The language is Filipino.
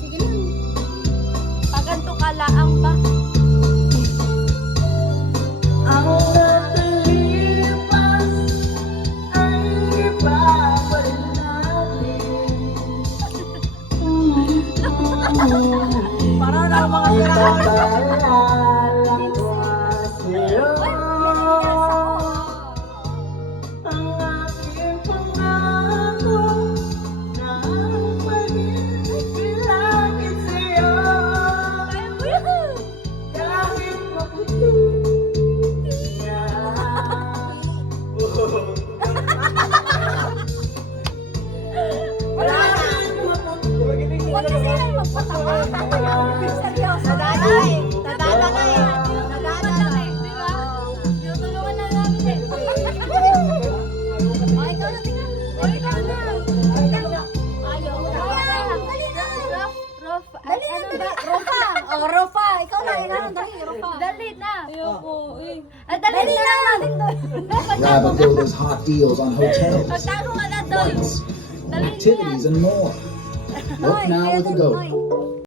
Sige lang. Paganto ka laang ba? Ang nakalipas ay ibabalik natin. Para na mga Ipaalala ko sa'yo ang aking pangako na ang pag-ibig langit sa'yo. Kahit maputi na Wala na. Huwag kasi na magpatawa. Seryoso. Nadadalay. Nadadalay. Nadadalay. Di ba? Tinutulungan na namin eh. O, ikaw na tingnan. O, ikaw na. Ayaw mo na. Dali na. Rof. Dali na. Rofa. O, Rofa. Ikaw na. Dali, Rofa. Dali na. Ayoko. Dali na lang natin doon. Grab a builder's hot deals on hotels, Magtago ka na doon. flights, Dali na. activities, and more. Book now with a go.